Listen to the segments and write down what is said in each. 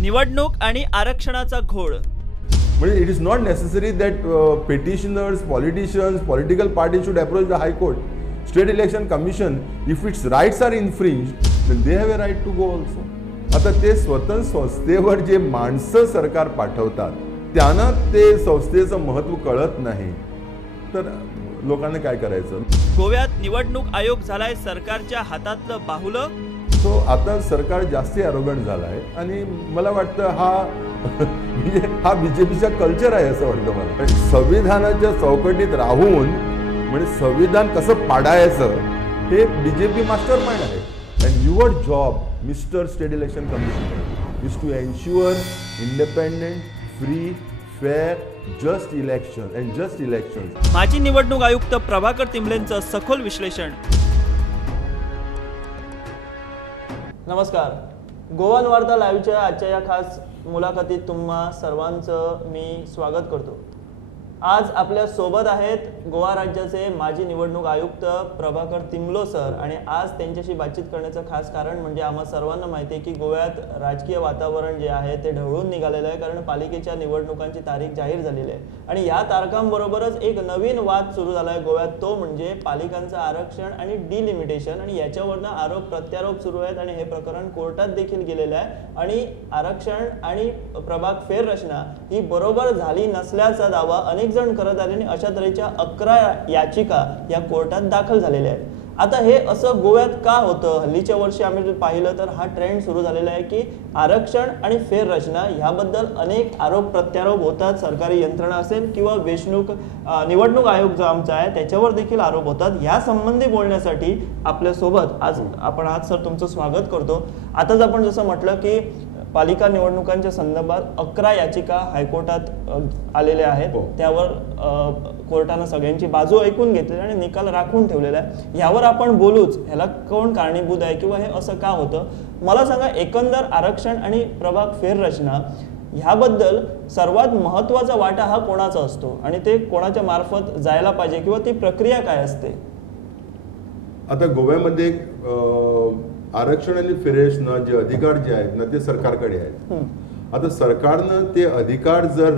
निवडणूक आणि आरक्षणाचा घोळ. म्हणजे it is not necessary that petitioners, politicians, political party should approach the high court, state election commission. If its rights are infringed then they have a right to go also. आता ते स्वतः संस्थेवर जे माणसं सरकार पाठवतात त्यांना ते संस्थेचं महत्त्व कळत नाही तर लोकांना काय करायचं. गोव्यात निवडणूक आयोग झालाय सरकारच्या हातातलं बाहुलं. सो आता सरकार जास्ती अरोगंट झाला आहे आणि मला वाटतं हा बीजेपीचा कल्चर आहे असं वाटतं मला. संविधानाच्या चौकटीत राहून म्हणजे संविधान कसं पाडायचं हे बीजेपी मास्टर माइंड आहे. And your job mister state election commissioner is to ensure independent, free, fair, just election and just election. माजी निवडणूक आयुक्त प्रभाकर तिमलेंचं सखोल विश्लेषण. नमस्कार, गोवन वार्ता लाईव्हच्या आजच्या या खास मुलाखतीत तुम्हा सर्वांचं मी स्वागत करतो. आज आपल्या सोबत आहेत गोवा राज्याचे माजी निवडणूक आयुक्त प्रभाकर तिमलो सर आणि आज त्यांच्याशी बातचीत करण्याचं खास कारण म्हणजे आम्हा सर्वांना माहिती आहे की गोव्यात राजकीय वातावरण जे आहे ते ढवळून निघालेलं आहे कारण पालिकेच्या निवडणुकांची तारीख जाहीर झालेली आहे आणि या तारखांबरोबरच एक नवीन वाद सुरू झाला आहे गोव्यात, तो म्हणजे पालिकांचं आरक्षण आणि डिलिमिटेशन. आणि याच्यावरनं आरोप प्रत्यारोप सुरू आहेत आणि हे प्रकरण कोर्टात देखील गेलेलं आहे आणि आरक्षण आणि प्रभाग फेररचना ही बरोबर झाली नसल्याचा दावा अनेक जण करत आले आणि अशा तऱ्हेच्या 11 याचिका या कोर्टात दाखल झालेल्या आहेत. आता हे असं गोव्यात का होतं? हल्लीच्या वर्षी आम्ही पाहिलं तर हा ट्रेंड सुरू झालेला आहे की आरक्षण आणि फेररचना याबद्दल अनेक आरोप प्रत्यारोप होतात. सरकारी यंत्रणा असेल किंवा निवडणूक आयोग जो आमचा आहे त्याच्यावर देखील आरोप होतात. या संबंधी बोलण्यासाठी आपल्या सोबत आज सर तुमचं स्वागत करतो. आताच आपण जसं म्हटलं की पालिका निवडणुकांच्या संदर्भात 11 याचिका हायकोर्टात आलेल्या आहेत. त्यावर कोर्टानं सगळ्यांची बाजू ऐकून घेतलेली आणि निकाल राखून ठेवलेला आहे. यावर आपण बोलूच, ह्याला कोण कारणीभूत आहे किंवा हे असं का होतं. मला सांगा, एकंदर आरक्षण आणि प्रभाग फेररचना ह्याबद्दल सर्वात महत्त्वाचा वाटा हा कोणाचा असतो आणि ते कोणाच्या मार्फत जायला पाहिजे किंवा ती प्रक्रिया काय असते? आता गोव्यामध्ये आरक्षण आणि फेररचना जे अधिकार जे आहेत ना ते सरकारकडे आहेत. आता सरकारनं ते अधिकार जर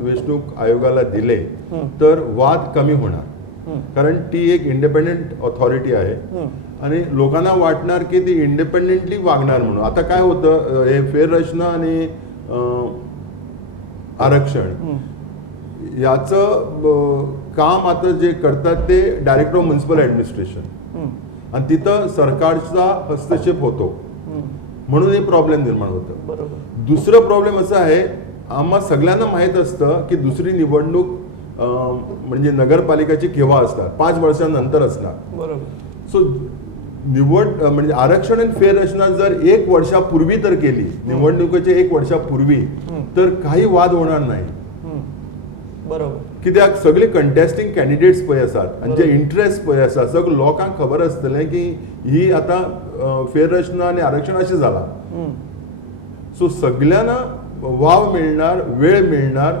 वेचणूक आयोगाला दिले तर वाद कमी होणार कारण ती एक इंडिपेंडेंट ऑथॉरिटी आहे आणि लोकांना वाटणार की ती इंडिपेंडेंटली वागणार म्हणून. आता काय होतं, हे फेररचना आणि आरक्षण याचं काम आता जे करतात ते डायरेक्टर ऑफ म्युनिसिपल ऍडमिनिस्ट्रेशन आणि तिथं सरकारचा हस्तक्षेप होतो म्हणून हे प्रॉब्लेम निर्माण होतं. दुसरं प्रॉब्लेम असं आहे, आम्हा सगळ्यांना माहित असतं की दुसरी निवडणूक म्हणजे नगरपालिकाची केव्हा असणार, 5 वर्षांनंतर असणार. सो म्हणजे आरक्षण आणि फेररचना जर 1 वर्षापूर्वी तर केली, निवडणुकीच्या 1 वर्षापूर्वी, तर काही वाद होणार नाही. बरोबर, कित्याक सगळे कंटेस्टिंग कॅन्डिडेट्स पळय आसात आणि जे इंटरेस्ट पळय आसा सगळं लोकांक खबर आसतलें की ही आता फेररचना आणि आरक्षण अशें जालां. सो सगळ्यांना वाव मिळणार, वेळ मिळणार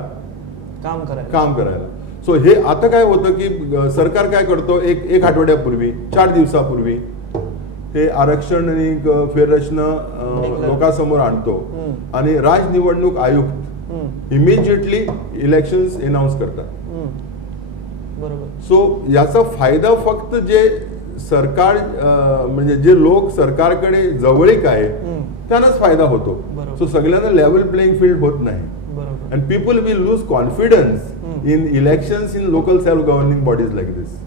काम करायला. सो हे आता काय होतं की सरकार काय करतो, एक आठवड्यापूर्वी, 4 दिवसापूर्वी हे आरक्षण आणि फेररचना लोकांसमोर आणतो आणि निवडणूक आयुक्त इमिजिएटली इलेक्शन्स अनाउन्स करतात. सो याचा फायदा फक्त जे सरकार म्हणजे जे लोक सरकारकडे जवळीक आहे त्यांनाच फायदा होतो. सो सगळ्यांना लेवल प्लेइंग फील्ड होत नाही and people will lose confidence in elections in local self governing bodies like this.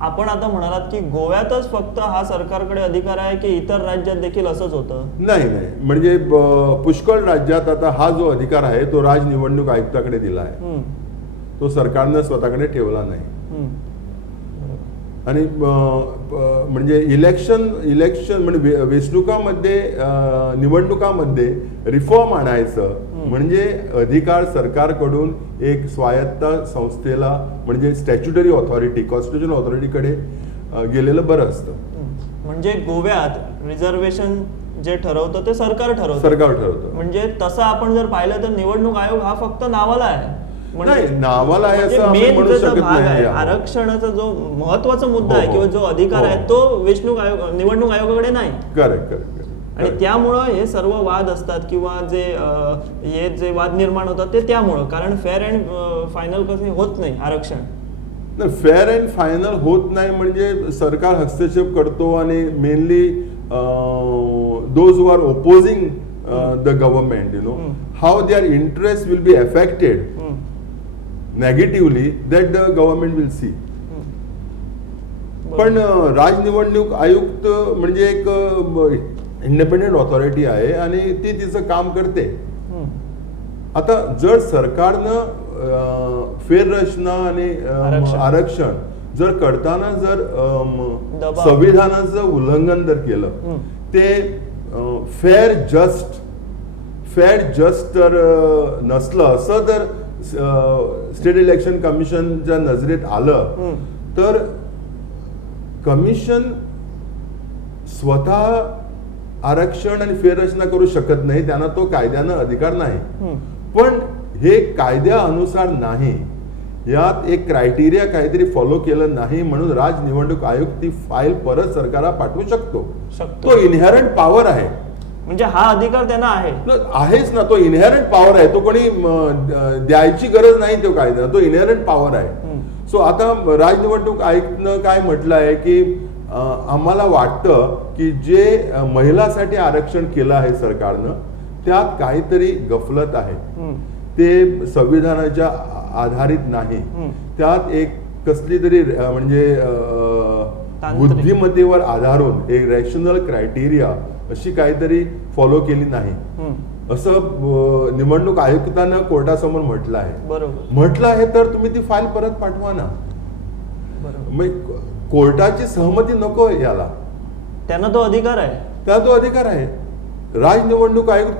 आपण आता म्हणालात की गोव्यातच फक्त हा सरकारकडे अधिकार आहे की इतर राज्यात देखील असंच होतं? नाही, म्हणजे पुष्कळ राज्यात आता हा जो अधिकार आहे तो निवडणूक आयुक्ताकडे दिला आहे, तो सरकारनं स्वतःकडे ठेवला नाही. आणि म्हणजे इलेक्शन म्हणजे वेचणुकामध्ये निवडणुकामध्ये रिफॉर्म आणायचं म्हणजे अधिकार सरकारकडून एक स्वायत्त संस्थेला म्हणजे स्टॅच्युटरी ऑथॉरिटी, कॉन्स्टिट्युशनल ऑथॉरिटीकडे गेलेलं बरं असतं. म्हणजे गोव्यात रिझर्वेशन जे ठरवतं ते सरकार ठरवतं. म्हणजे तसं आपण जर पाहिलं तर निवडणूक आयोग हा फक्त नावाला आहे. नावाला आहे असं आपण म्हणू शकत नाही. आरक्षणाचा जो महत्वाचा मुद्दा आहे किंवा जो अधिकार आहे तो निवडणूक आयोगाकडे नाही. करेक्ट. आणि त्यामुळं हे सर्व वाद असतात किंवा जे हे जे वाद निर्माण होतात ते त्यामुळं, कारण फेअर अँड फायनल कसं होत नाही आरक्षण. फेअर अँड फायनल होत नाही म्हणजे सरकार हस्तक्षेप करतो आणि mainly those who are opposing the government, you know, how their interest will be affected negatively, that the government will see. पण राज्य निवडणूक आयुक्त म्हणजे एक इंडिपेंडेंट ऑथॉरिटी आहे आणि ती तिचं काम करते. आता जर सरकारनं फेररचना आणि आरक्षण जर करताना जर संविधानाचं उल्लंघन जर केलं, ते फेअर जस्ट तर नसलं असं जर स्टेट इलेक्शन कमिशनच्या नजरेत आलं तर कमिशन स्वतः आरक्षण आणि फेररचना करू शकत नाही, त्यांना तो कायद्यानं अधिकार नाही. पण हे कायद्यानुसार नाही, यात एक क्रायटेरिया काहीतरी फॉलो केलं नाही म्हणून राज्य निवडणूक आयोग ती फाईल परत सरकारला पाठवू शकतो. तो इनहेरंट पॉवर आहे. म्हणजे हा अधिकार त्यांना आहे, आहेच ना, तो इनहेरंट पॉवर आहे, तो कोणी द्यायची गरज नाही तो कायदा, तो इनहेरंट पॉवर आहे. सो आता राज्य निवडणूक आयुक्तनं काय म्हटलं आहे की आम्हाला वाटतं की जे महिलांसाठी आरक्षण केलं आहे सरकारनं त्यात काहीतरी गफलत आहे, ते संविधानाच्या आधारित नाही, त्यात एक कसली तरी म्हणजे बुद्धिमत्तेवर आधारून एक रॅशनल क्रायटेरिया अशी काहीतरी फॉलो केली नाही असं निवडणूक आयुक्तानं कोर्टासमोर म्हटलं आहे. बरोबर म्हटलं आहे तर तुम्ही ती फाईल परत पाठवा ना. कोर्टाची सहमती नको याला, त्यांना तो अधिकार आहे, त्याला तो अधिकार आहे. राज्य निवडणूक आयोग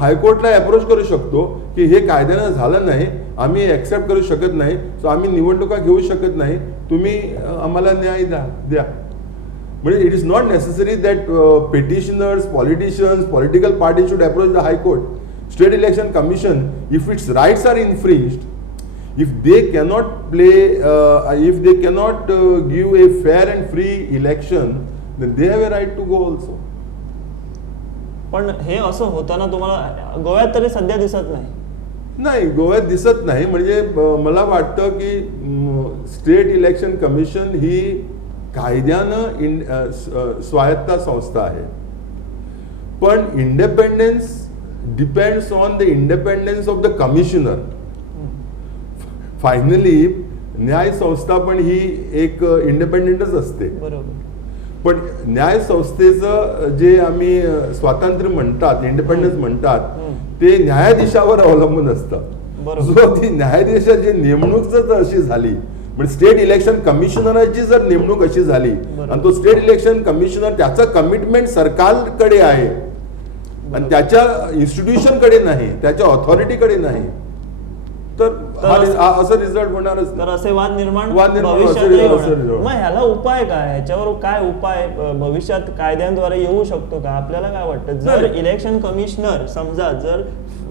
हायकोर्टला अप्रोच करू शकतो की हे कायद्यानं झालं नाही, आम्ही ऍक्सेप्ट करू शकत नाही, सो आम्ही निवडणुका घेऊ शकत नाही, तुम्ही आम्हाला न्याय द्या. म्हणजे it is not necessary that petitioners, politicians, political party should approach the high court. State election commission, if its rights are infringed, if they cannot give a fair and free election, then they have a right to go also. पण हे असं होताना तुम्हाला गोव्यात तरी सध्या दिसत नाही, गोव्यात दिसत नाही. म्हणजे मला वाटतं की स्टेट इलेक्शन कमिशन ही कायद्यानं स्वायत्त संस्था आहे, पण independence depends on the independence of the commissioner. Finally न्याय संस्था पण ही एक इंडिपेंडेंटच असते. बरोबर. पण न्याय संस्थेचं जे आम्ही स्वातंत्र्य म्हणतात, इंडिपेंडन्स म्हणतात, ते न्यायाधीशावर अवलंबून असतं. जो ती न्यायाधीशाची नेमणूक जर अशी झाली, म्हणजे स्टेट इलेक्शन कमिशनरची जर नेमणूक अशी झाली आणि तो स्टेट इलेक्शन कमिशनर त्याचं कमिटमेंट सरकारकडे आहे आणि त्याच्या इन्स्टिट्यूशनकडे नाही, त्याच्या ऑथॉरिटीकडे नाही, तर असं रिझल्ट होणारच. तर असे वाद निर्माण भविष्यात. मग ह्याला उपाय काय, ह्याच्यावर काय उपाय भविष्यात कायद्यांद्वारे येऊ शकतो का, आपल्याला काय वाटतं? जर इलेक्शन कमिशनर समजा जर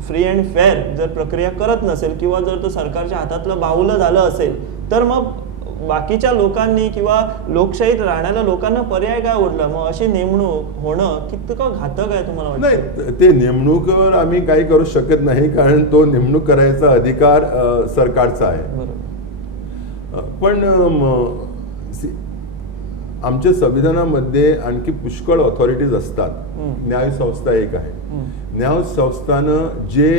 फ्री अँड फेअर जर प्रक्रिया करत नसेल किंवा जर तो सरकारच्या हातातलं बाहुलं झालं असेल, तर मग बाकीच्या लोकांनी किंवा लोकशाहीत राहणाऱ्या लोकांना पर्याय काय उरला? मग अशी नेमणूक होणं कितकं घातक आहे तुम्हाला वाटतं? नाही, ते नेमणुकीवर आम्ही काही करू शकत नाही, कारण तो नेमणूक करायचा अधिकार सरकारचा आहे. पण आमच्या संविधानामध्ये आणखी पुष्कळ ऑथॉरिटीज असतात. न्याय संस्था एक आहे. न्याय संस्थानं जे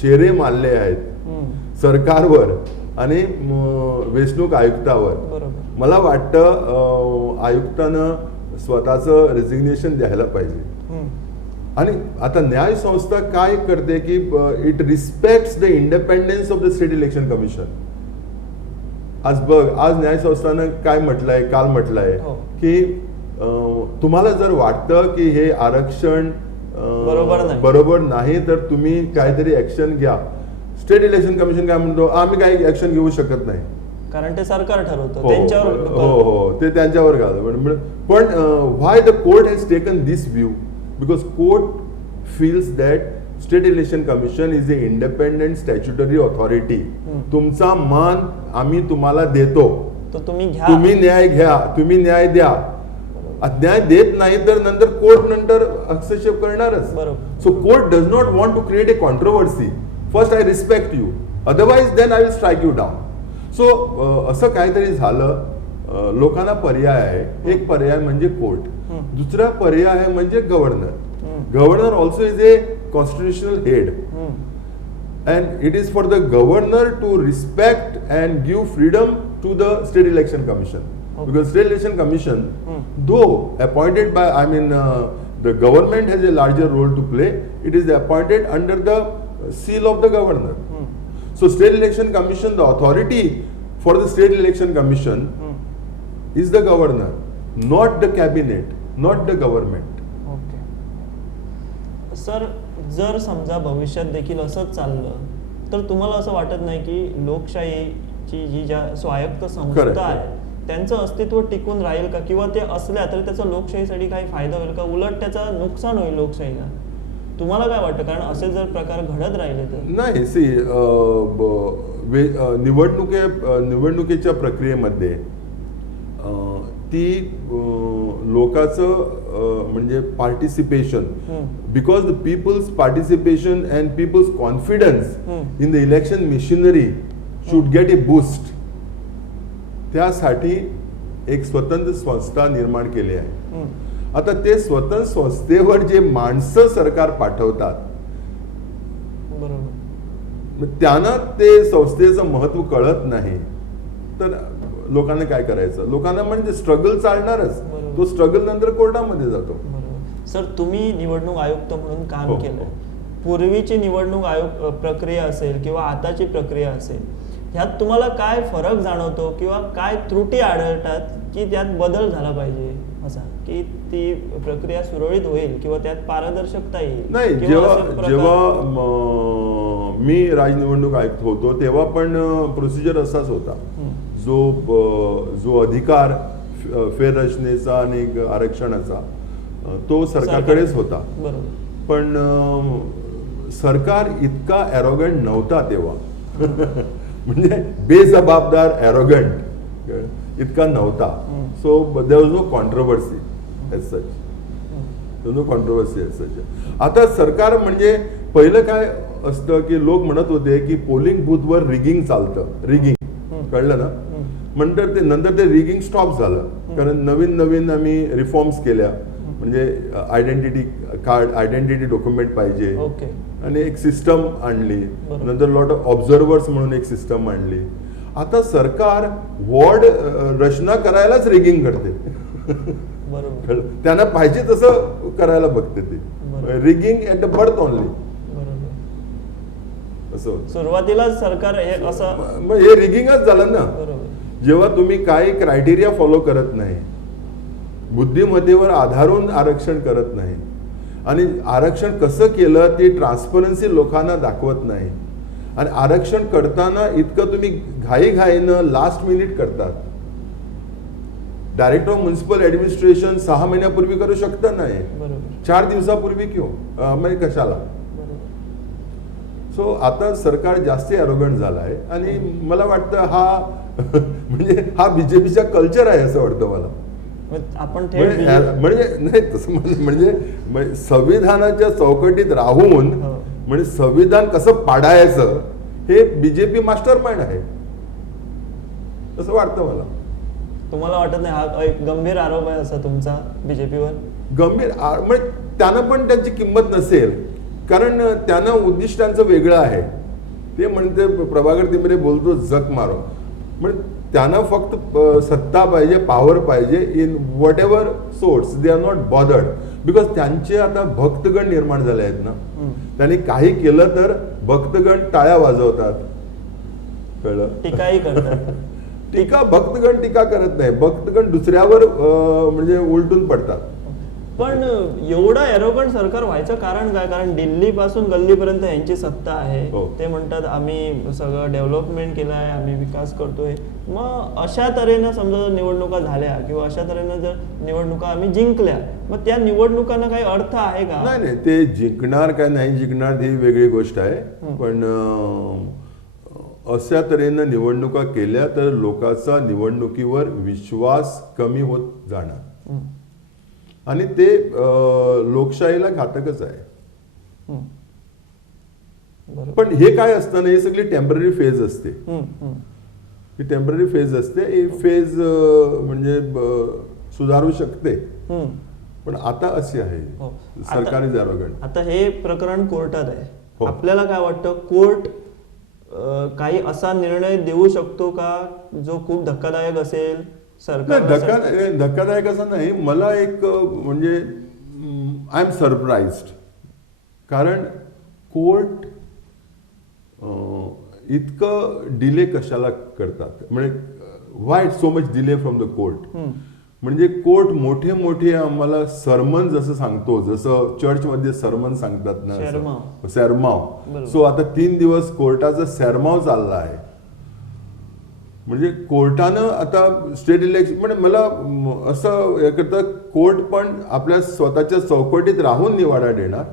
शेरे मारले आहेत सरकारवर आणि वेचणूक आयुक्तावर, मला वाटतं आयुक्तानं स्वतःचं रेजिग्नेशन द्यायला पाहिजे. आणि आता न्याय संस्था काय करते की it respects the independence of the state election commission. आज बघ, आज न्याय संस्थानं काय म्हटलंय, काल म्हटलंय की तुम्हाला जर वाटतं की हे आरक्षण बरोबर नाही तर तुम्ही काहीतरी ऍक्शन घ्या. स्टेट इलेक्शन कमिशन काय म्हणतो, आम्ही काही ऍक्शन घेऊ शकत नाही, कारण ते सरकार ठरवतं, त्यांच्यावर. हो, ते त्यांच्यावर घालतं. पण why the court has taken this view? Because court feels that state election commission is a independent statutory authority. तुमचा मान आम्ही तुम्हाला देतो, तुम्ही न्याय घ्या, तुम्ही न्याय द्या. न्याय देत नाही तर नंतर कोर्ट नंतर हस्तक्षेप करणारच. बरोबर. So court does not want to create a controversy. First I respect you, otherwise then I will strike you down. So असं काहीतरी झालं. लोकांना पर्याय आहे. एक पर्याय म्हणजे कोर्ट, दुसरा पर्याय म्हणजे governor. Governor also is a constitutional head, and it is for the governor to respect and give freedom to the state election commission. Okay. Because state election commission, though appointed by, the government has a larger role to play, it is appointed under the seal of the governor. So state election commission, the authority for the state election commission is the governor, not the cabinet, not the government. Okay sir, जर समजा भविष्यात देखील असंच चाललं तर तुम्हाला असं वाटत नाही की लोकशाहीची जी ज्या स्वायत्त Correct. संस्था आहे त्यांचं अस्तित्व टिकून राहील का, किंवा ते असल्या तरी त्याचा लोकशाहीसाठी काही फायदा होईल का, उलट त्याचा नुकसान होईल लोकशाहीला? तुम्हाला काय वाटतं? कारण असे जर प्रकार घडत राहिले तर नाही, सी निवडणुकीच्या प्रक्रियेमध्ये ती लोकांचं म्हणजे participation, because the people's participation and people's confidence in the election machinery should get a boost. त्यासाठी एक स्वतंत्र संस्था निर्माण केली आहे. आता ते स्वतंत्र संस्थेवर जे माणसं सरकार पाठवतात, बरोबर, त्यांना ते संस्थेचं महत्व कळत नाही तर लोकांना काय करायचं? लोकांना म्हणजे स्ट्रगल चालणारच. बरोबर. तो स्ट्रगल नंतर कोर्टामध्ये जातो. बरोबर. सर, तुम्ही निवडणूक आयुक्त म्हणून काम हो, केलं. हो. पूर्वीची निवडणूक आयोग प्रक्रिया असेल किंवा आताची प्रक्रिया असेल, ह्यात तुम्हाला काय फरक जाणवतो किंवा काय त्रुटी आढळतात की त्यात बदल झाला पाहिजे असा, की ती प्रक्रिया सुरळीत होईल किंवा त्यात पारदर्शकता येईल? नाही, किंवा असं प्रकार- जेव्हा मी निवडणूक आयुक्त होतो तेव्हा पण प्रोसिजर असाच होता. जो अधिकार फेररचनेचा आणि आरक्षणाचा तो सरकारकडेच होता. बरोबर. पण सरकार इतका ॲरोगंट नव्हता तेव्हा. म्हणजे बेजबाबदार ॲरोगंट इतका नव्हता. So there was no controversy as such. No controversy as such. आता सरकार म्हणजे पहिलं काय असतं की लोक म्हणत होते की पोलिंग बूथवर रिगिंग चालतं. रिगिंग कळलं ना? नंतर ते रिगिंग स्टॉप झालं, कारण नवीन आम्ही रिफॉर्म्स केल्या. म्हणजे आयडेंटिटी कार्ड, आयडेंटिटी डॉक्युमेंट पाहिजे, ओके, आणि एक सिस्टम आणली. बरोबर. नंतर लॉट ऑफ ऑब्झर्वर्स म्हणून एक सिस्टम आणली. आता सरकार वॉर्ड रचना करायलाच रिगिंग करते. बरोबर, त्यांना पाहिजे तसं करायला बघते ते. बरोबर. Rigging at the birth only बरोबर. असं होतं. सुरुवातीला सरकार हे असं, मग हे रिगिंगच झालं ना. बरोबर, जेव्हा तुम्ही काही क्रायटेरिया फॉलो करत नाही, बुद्धिमत्तेवर आधारून आरक्षण करत नाही, आणि आरक्षण कसं केलं ते ट्रान्सपरन्सी लोकांना दाखवत नाही, आणि आरक्षण करताना इतकं तुम्ही घाईघाईनं लास्ट मिनिट करतात. डायरेक्टर ऑफ म्युन्सिपल ऍडमिनिस्ट्रेशन 6 महिन्यापूर्वी करू शकता नाही, बरोबर, 4 दिवसापूर्वी क्यों? म्हणजे कशाला? बरोबर. सो आता सरकार जास्ती ॲरोगंट झाला आहे, आणि मला वाटतं हा म्हणजे हा बीजेपीचा कल्चर आहे असं वाटतं मला. मग आपण थेट म्हणजे नाही तसं म्हणजे संविधानाच्या चौकटीत राहून हो. म्हणजे संविधान कसं पाडायचं हे बीजेपी मास्टर माइंड आहे असं वाटतं मला. तुम्हाला वाटत नाही हा एक गंभीर आरोप आहे असा तुमचा बीजेपीवर? गंभीर म्हणजे त्यांना पण त्यांची किंमत नसेल, कारण त्यांना उद्दिष्टांचं वेगळं आहे. ते म्हणते, प्रभाकर तिमरे बोलतो जग मारो, म्हणजे त्यांना फक्त सत्ता पाहिजे, पॉवर पाहिजे in what ever source. They are not bothered, because त्यांचे आता भक्तगण निर्माण झाले आहेत ना. त्यांनी काही केलं तर भक्तगण टाळ्या वाजवतात, कळलं? टीकाही करतात. भक्तगण टीका करत नाही, भक्तगण दुसऱ्यावर म्हणजे उलटून पडतात. पण एवढं एरोगंट सरकार व्हायचं कारण काय? कारण दिल्ली पासून गल्लीपर्यंत यांची सत्ता आहे. हो. ते म्हणतात आम्ही सगळं डेव्हलपमेंट केलं आहे, आम्ही विकास करतोय. मग अशा तऱ्हेनं समजा जर निवडणुका झाल्या किंवा अशा तऱ्हेनं जर निवडणुका आम्ही जिंकल्या, मग त्या निवडणुकांना काही अर्थ आहे का? नाही, ते जिंकणार काय नाही जिंकणार ही वेगळी गोष्ट आहे. पण अशा तऱ्हेनं निवडणुका केल्या तर लोकांचा निवडणुकीवर विश्वास कमी होत जाणार. आणि ते लोकशाहीला घातकच आहे. हम्म. बरोबर. पण हे काय असतं ना, हे सगळी टेम्पररी फेज असते. ही टेम्पररी फेज असते. ही फेज म्हणजे सुधारू शकते, हम्म. पण आता अशी आहे हो. सरकारी जारोगण. आता हे प्रकरण कोर्टात आहे. हो. आपल्याला काय वाटतं, कोर्ट काही असा निर्णय देऊ शकतो का जो खूप धक्कादायक असेल सरकार? धक्कादायक असं नाही. मला एक म्हणजे आय एम सरप्राइज्ड, कारण कोर्ट इतकं डिले कशाला करतात, म्हणजे why so much delay from the court. म्हणजे कोर्ट मोठे मोठे आम्हाला सरमन जसं सांगतो, जसं चर्चमध्ये सरमन सांगतात ना, सेरमाव. सो आता 3 दिवस कोर्टाचा सेरमाव चालला आहे. म्हणजे कोर्टानं आता स्टेट इलेक्शन, म्हणजे मला असं हे करतं, कोर्ट पण आपल्या स्वतःच्या चौकटीत राहून निवाडा देणार,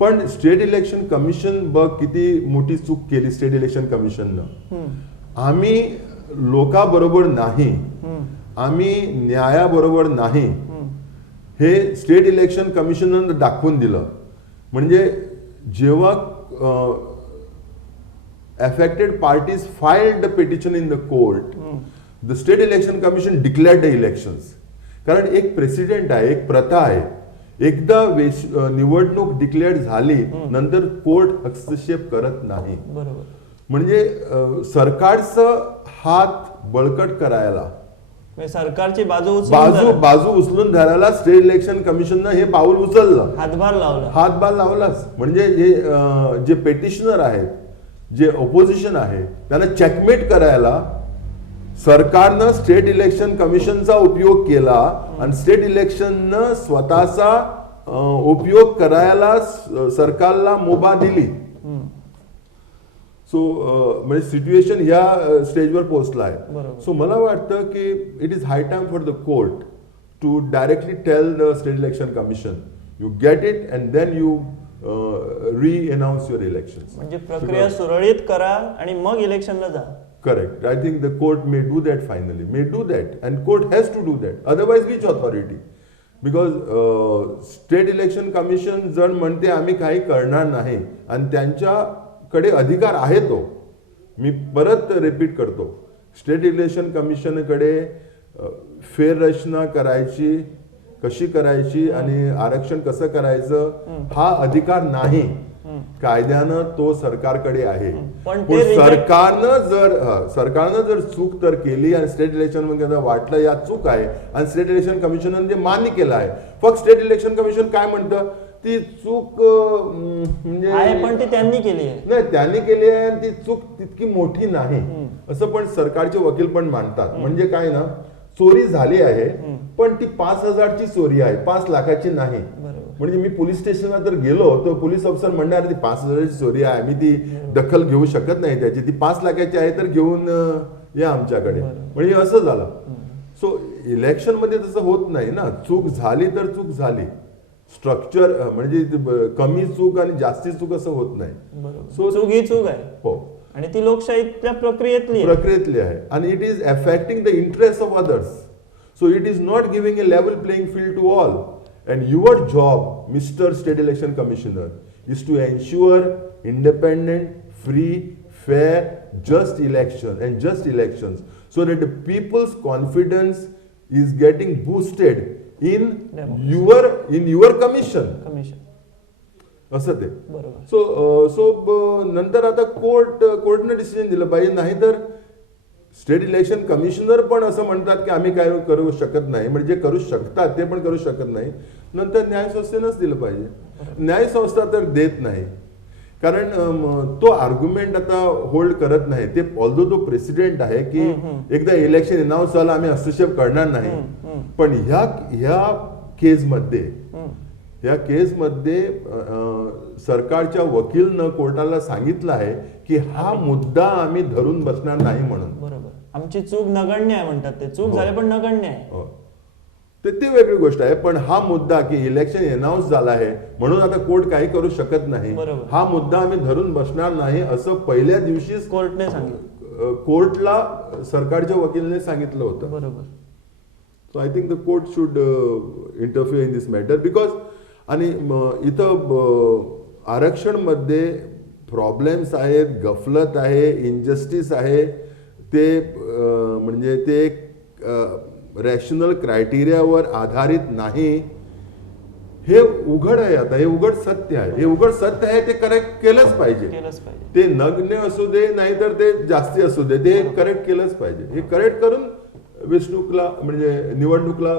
पण स्टेट इलेक्शन कमिशन बघ किती मोठी चूक केली स्टेट इलेक्शन कमिशननं. आम्ही लोकांबरोबर नाही, आम्ही न्यायाबरोबर नाही, हे स्टेट इलेक्शन कमिशननं दाखवून दिलं. म्हणजे जेव्हा affected parties filed the petition in the court, the state election commission declared the elections. कारण एक प्रेसिडेंट आहे, एक प्रथा आहे, एकदा निवडणूक डिक्लेअर झाली नंतर कोर्ट हस्तक्षेप करत नाही. बरोबर. म्हणजे सरकारचं हात बळकट करायला, सरकारची बाजू उचलून धरायला स्टेट इलेक्शन कमिशननं हे पाऊल उचललं, हातभार लावलाच. म्हणजे जे पेटिशनर आहेत, जे ऑपोजिशन आहे, त्यांना चेकमेट करायला सरकारनं स्टेट इलेक्शन कमिशनचा उपयोग केला आणि स्टेट इलेक्शननं स्वतःचा उपयोग करायला सरकारला मुभा दिली. सो म्हणजे सिच्युएशन ह्या स्टेजवर पोहोचला आहे. सो मला वाटतं की it is high time for the court to directly tell the state election commission, you get it and then you re-announce your elections. म्हणजे प्रक्रिया सुरळीत करा आणि मग इलेक्शनला जा. Correct. I think the court may do that finally, may do that, and court has to do that. Otherwise, which authority? Because state election commission जर म्हणते आम्ही काही करणार नाही आणि त्यांच्याकडे अधिकार आहे, तो मी परत रिपीट करतो, स्टेट इलेक्शन कमिशनकडे फेररचना करायची कशी करायची आणि आरक्षण कसं करायचं हा अधिकार नाही. कायद्यानं तो सरकारकडे आहे. पण सरकारनं जर चूक तर केली आणि स्टेट इलेक्शन मध्ये वाटलं या चूक आहे आणि स्टेट इलेक्शन कमिशनने जे मान्य केलं आहे, फक्त स्टेट इलेक्शन कमिशन काय म्हणतं, ती चूक म्हणजे पण ती त्यांनी केली आहे, नाही त्यांनी केली आहे आणि ती चूक तितकी मोठी नाही असं पण सरकारचे वकील पण मानतात. म्हणजे काय ना, चोरी झाली आहे पण ती 5,000ची चोरी आहे, 5 लाखाची नाही. म्हणजे मी पोलीस स्टेशनला जर गेलो तर पोलीस अफसर म्हणणार ती 5,000ची चोरी आहे, मी ती दखल घेऊ शकत नाही त्याची, ती 5 लाखाची आहे तर घेऊन या आमच्याकडे. म्हणजे असं झालं. सो इलेक्शन मध्ये तसं होत नाही ना, चूक झाली तर चूक झाली. स्ट्रक्चर म्हणजे कमी चूक आणि जास्ती चूक असं होत नाही. सो चूक ही चूक आहे. हो, आणि ती लोकशाहीच्या प्रक्रियेतली आहे आणि it is affecting the interest of others. So it is not giving a level playing field to all. And your job, Mr. State Election Commissioner, is to ensure independent, free, fair, just elections, so that the people's confidence is getting boosted in your commission. असं ते. So नंतर आता कोर्टने decision दिलं पाहिजे. नाही तर state election commissioner पण असं म्हणतात की आम्ही काय करू शकत नाही, म्हणजे करू शकतात ते पण करू शकत नाही. नंतर न्यायसंस्थेनंच दिलं पाहिजे. न्यायसंस्था तर देत नाही, कारण तो आर्ग्युमेंट आता होल्ड करत नाही. ते ऑल्दो तो प्रेसिडेंट आहे की एकदा इलेक्शन अनाऊन्स झालं आम्ही हस्तक्षेप करणार नाही. पण ह्या केसमध्ये सरकारच्या वकीलनं कोर्टाला सांगितलं आहे की हा मुद्दा आम्ही धरून बसणार नाही म्हणून. बरोबर, आमची चूक नगण्य आहे म्हणतात ते. चूक झाली पण नगण्य आहे, ते वेगळी गोष्ट आहे. पण हा मुद्दा की इलेक्शन अनाऊन्स झाला आहे म्हणून आता कोर्ट काही करू शकत नाही, हा मुद्दा आम्ही धरून बसणार नाही असं पहिल्या दिवशीच कोर्टने सांगितलं, कोर्टला सरकारच्या वकीलने सांगितलं होतं. बरोबर. So I think the court should interfere in this matter because आणि इथं आरक्षणमध्ये प्रॉब्लेम्स आहेत, गफलत आहे, इनजस्टिस आहे. ते म्हणजे ते रॅशनल क्रायटेरियावर आधारित नाही. हे उघड आहे, आता हे उघड सत्य आहे. हे उघड सत्य आहे, ते करेक्ट केलंच पाहिजे. ते नग्न असू दे नाहीतर ते जास्ती असू दे, ते करेक्ट केलंच पाहिजे. हे करेक्ट करून विष्णुकला म्हणजे निवडणुकीला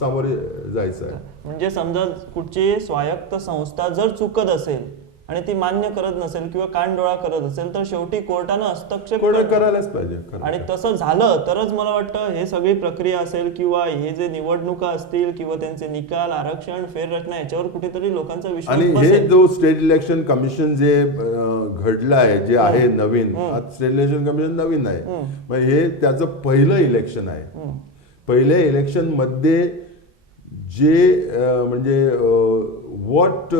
सामोरे जायचं आहे. म्हणजे समजा कुठची स्वायत्त संस्था जर चुकत असेल आणि ती मान्य करत नसेल किंवा कानडोळा करत असेल तर शेवटी कोर्टानं हस्तक्षेप करायलाच पाहिजे. आणि तसं झालं तरच मला वाटतं हे सगळी प्रक्रिया असेल किंवा हे जे निवडणुका असतील किंवा त्यांचे निकाल, आरक्षण, फेररचना याच्यावर कुठेतरी लोकांचा विश्वास आणि हे जो स्टेट इलेक्शन कमिशन जे घडलं आहे, जे आहे नवीन, स्टेट इलेक्शन कमिशन नवीन आहे, म्हणजे हे त्याचं पहिलं इलेक्शन आहे. पहिल्या इलेक्शन मध्ये जे म्हणजे what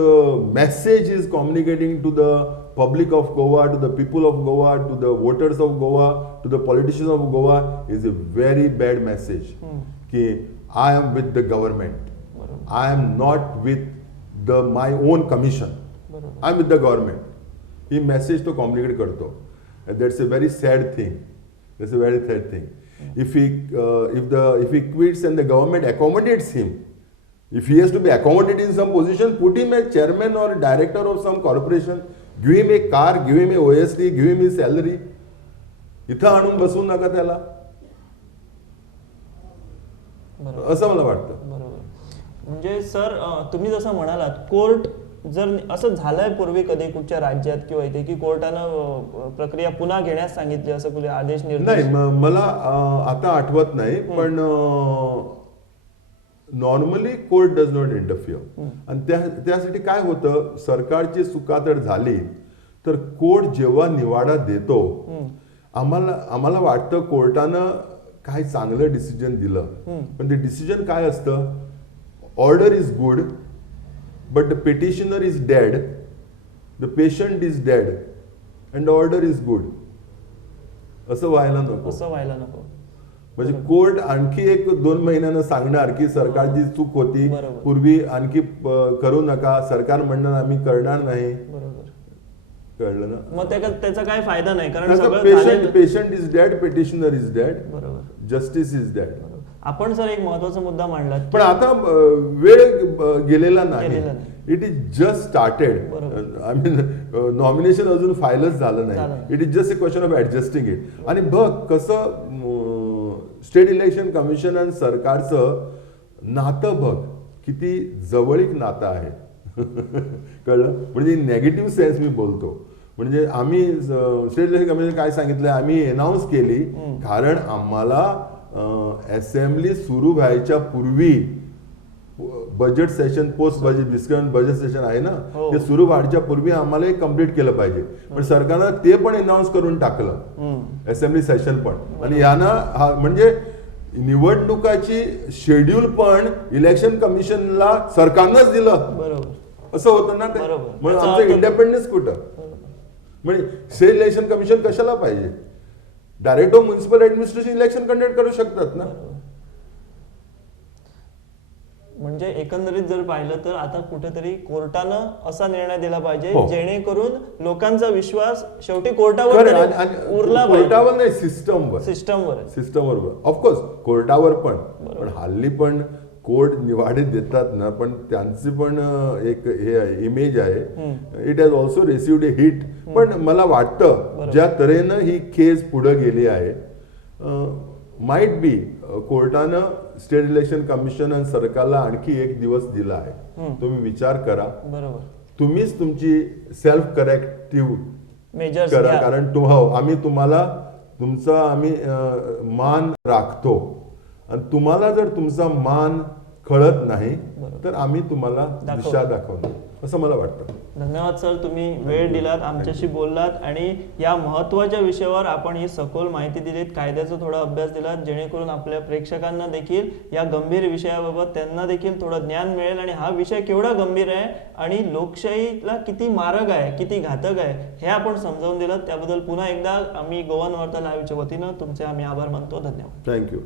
message is communicating to the public of Goa, to the people of Goa, to the voters of Goa, to the politicians of Goa is a very bad message. कि I am with the government. I am not with my own commission. I am with the government. He message तो communicate करतो. That's a very sad thing. That's a very sad thing. If he quits and the government accommodates him, if he has to be accommodated in some position, put him as chairman or director of some corporation, give him a car, give him a OST, give him his salary. इथं आणून बसवू नका त्याला, असं मला वाटतं. बरोबर. म्हणजे सर तुम्ही जसं म्हणालात, कोर्ट जर असं झालंय पूर्वी कधी कुठच्या राज्यात किंवा इथे की कोर्टानं प्रक्रिया पुन्हा घेण्यास सांगितली असं कुठे आदेश नाही, मला आता आठवत नाही, पण normally court does not interfere. आणि त्यासाठी काय होतं, सरकारची चुकातर झाली तर कोर्ट जेव्हा निवाडा देतो, आम्हाला वाटतं कोर्टानं काही चांगलं डिसिजन दिलं, पण ते डिसिजन काय असतं, order is good but the petitioner is dead, the patient is dead and order is good. असं व्हायला नको. म्हणजे कोर्ट आणखी 1-2 महिन्यानं सांगणार की सरकारची चूक होती, पूर्वी आणखी करू नका, सरकार म्हणणार आम्ही करणार नाही. कळलं ना? मग त्याचा काय फायदा नाही, कारण patient is dead, petitioner is dead, justice is dead. आपण सर एक महत्वाचा मुद्दा मांडला, पण आता वेळ गेलेला नाही. It is just started. I mean nomination अजून फाईलच झालं नाही. It is just a question of adjusting it. आणि बघ कसं स्टेट इलेक्शन कमिशन आणि सरकारचं नातं बघ किती जवळीक नातं आहे. कळलं? म्हणजे नेगेटिव्ह सेन्स मी बोलतो. म्हणजे आम्ही स्टेट इलेक्शन कमिशन काय सांगितलं, आम्ही अनाऊन्स केली, कारण आम्हाला असेंब्ली सुरू व्हायच्या पूर्वी budget session, post budget discussion budget session आहे ना, ते सुरू व्हायच्या पूर्वी आम्हाला कम्प्लीट केलं पाहिजे. पण सरकारनं ते पण अनाऊन्स करून टाकलं, असेंब्ली सेशन पण. आणि यानं म्हणजे निवडणुकाची शेड्यूल पण इलेक्शन कमिशनला सरकारनंच दिलं. बरोबर. असं होतं ना ते. म्हणजे आमचं इंडिपेंडन्स कुठं? म्हणजे स्टेट इलेक्शन कमिशन कशाला पाहिजे? Direct municipal administration election conduct करू शकतात ना. म्हणजे एकंदरीत जर पाहिलं तर आता कुठेतरी कोर्टानं असा निर्णय दिला पाहिजे जेणेकरून लोकांचा विश्वास शेवटी कोर्टावर उरला पाहिजे. कोर्टावर नाही, सिस्टमवर. ऑफकोर्स कोर्टावर पण हल्ली पण कोर्ट निवाडे देतात ना, पण त्यांची पण एक हे इमेज आहे. It has also received A hit. पण मला वाटतं ज्या तऱ्हेनं ही केस पुढे गेली आहे, माइट बी कोर्टानं स्टेट इलेक्शन कमिशन आणि सरकारला आणखी 1 दिवस दिला आहे. तुम्ही विचार करा. बरोबर. तुम्हीच तुमची सेल्फ करेक्टिव्ह मेजर्स करा, कारण आम्ही तुम्हाला तुमचा आम्ही मान राखतो, आणि तुम्हाला जर तुमचा मान कळत नाही तर आम्ही तुम्हाला दिशा दाखवणार, असं मला वाटतं. धन्यवाद सर, तुम्ही वेळ दिलात, आमच्याशी बोललात आणि या महत्त्वाच्या विषयावर आपण ही सखोल माहिती दिलीत, कायद्याचा थोडा अभ्यास दिलात, जेणेकरून आपल्या प्रेक्षकांना देखील या गंभीर विषयाबाबत त्यांना देखील थोडं ज्ञान मिळेल आणि हा विषय केवढा गंभीर आहे आणि लोकशाहीला किती मारक आहे, किती घातक आहे हे आपण समजावून दिलं. त्याबद्दल पुन्हा एकदा आम्ही गोवन वार्ता लाईव्हच्या वतीनं तुमचे आम्ही आभार मानतो. धन्यवाद. थँक्यू.